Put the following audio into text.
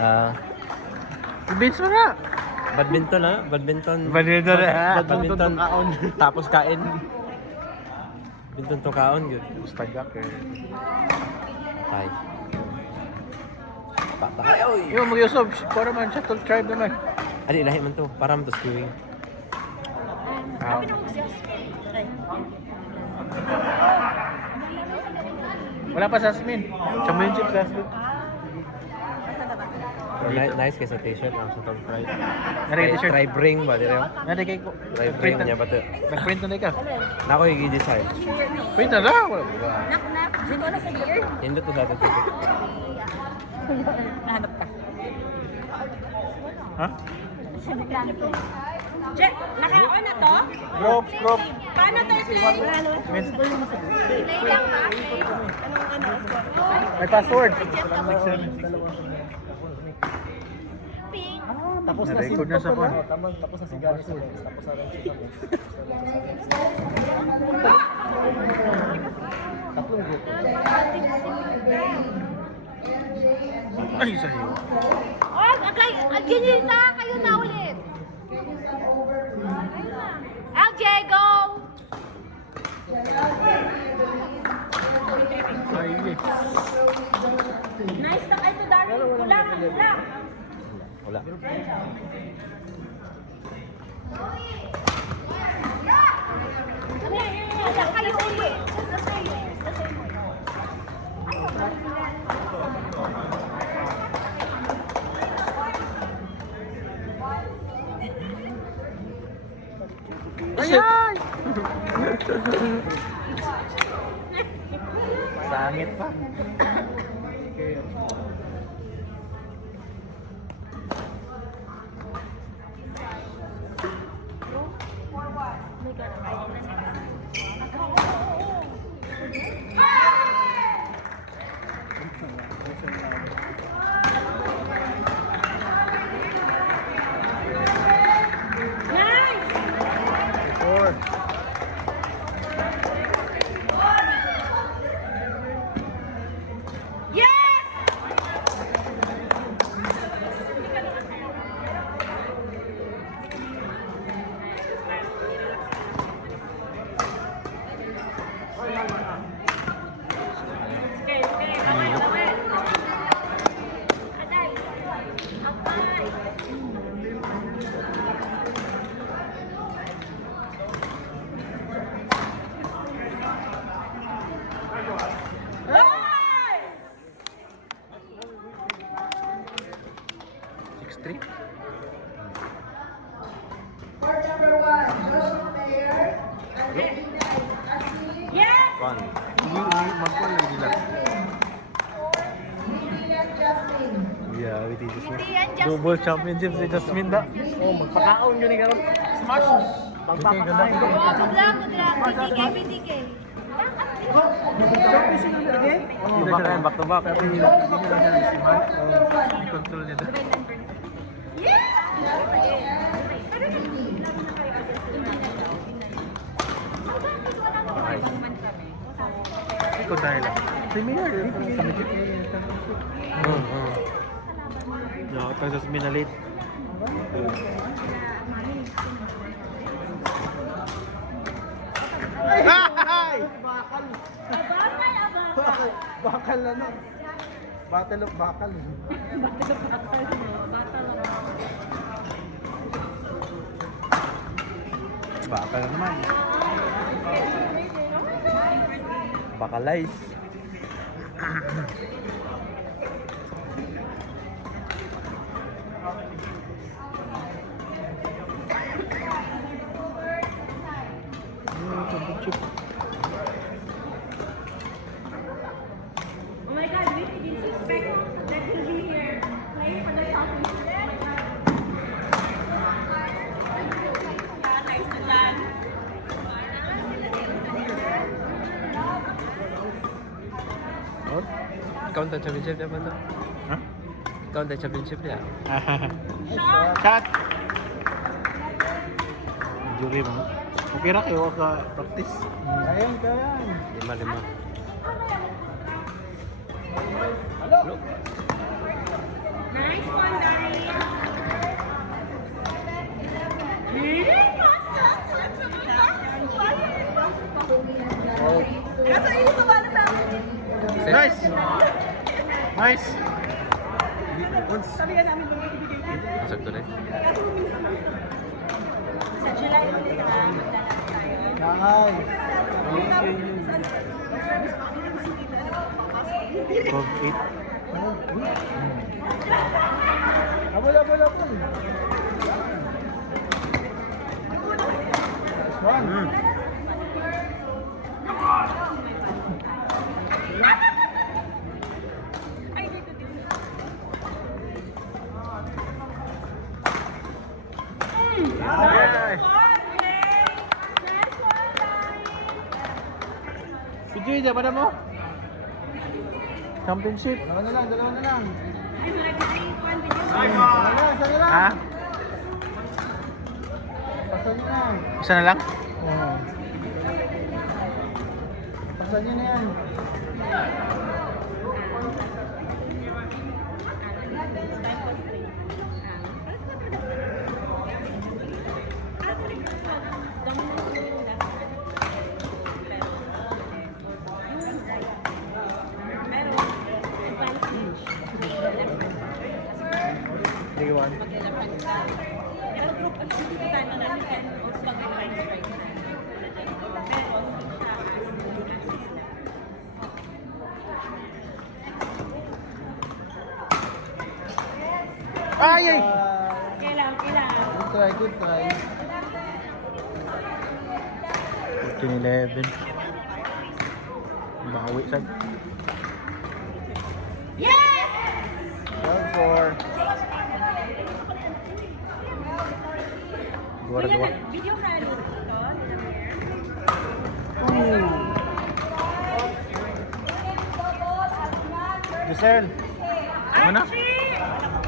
Ah, Bench mo na. badminton na, badminton. Badminton kaon. Tapos kain. Badminton to kaon gyud. Mustagak eh. Tay. Patay oy. Yung mag-usap, para man siya to tribe naman. Ali lahi man to, para man to skiing. Wala pa sa Asmin. Championship sa Asmin. Nice kay sa t-shirt ang sa top right. Nari t-shirt. Try bring ba dire? Nari kay ko. Try bring niya ba to? Nag-print na ka. Nako i-design. Print na lang. Wala. Nak, dito na sa gear. Hindi to dati ticket. Nahanap ka. Ha? Check, naka-on na to? Crop. Paano to i-play? Men's Play lang ba? may password. Pink. Tapos na record na sa phone. Tapos na si Gary sa Tapos na rin siya. Tatlong group. Ay, sa'yo. Oh, ganyan na. Kayo na ulit. LJ, go! Ay, Nice na kayo to, Darwin. Kulang. Wala. Kayo ulit. Ay! Sangit pa. Four. Court number 1, Joshua Mayer, and Yes! One. Magkuhan lang nila. Lilian Jasmine. Yeah, we did Hindi yan, just... Double championship si Jasmine da. Oh, magpakaon yun ikaw. Smash! Pagpapakaon. BTK. Back to back. Pero hindi na siya si Mark. I-control niya doon. Ikaw dahil lang. Si Mayor, nakakita sa Jasmine na late. Ay! Bakal na no. Battle of bakal. Bakal naman. Bakalize. Oh my God, we didn't expect that he'll be here playing for the Southeast. Yeah, nice to land. Oh, ikaw ang championship niya ba ito? Ha? Ikaw ang championship niya. Shot! Jury mo. Okay na kayo ka practice. Kayang. 5-5. Nice. Nice! Nice! Sabi ka namin bumibigay. Sakto rin. Sa July ulit na maglalaro tayo. Nakay. 12-8. Abol. One. Ay, dito. Si Jay, diyan ba na mo? Championship. Dalawa na lang. Ay, wala ka rin. One video. Isa na lang. Ha? Pasan nyo na. Isa na lang? Oo. Pasan nyo na yan. Sige, one. Ay, ay! Kailangan. Good try. 15-11. Bawi sad. Yes! 1-4. Dua. Video ka rin ito. Giselle. Ano na? Archie!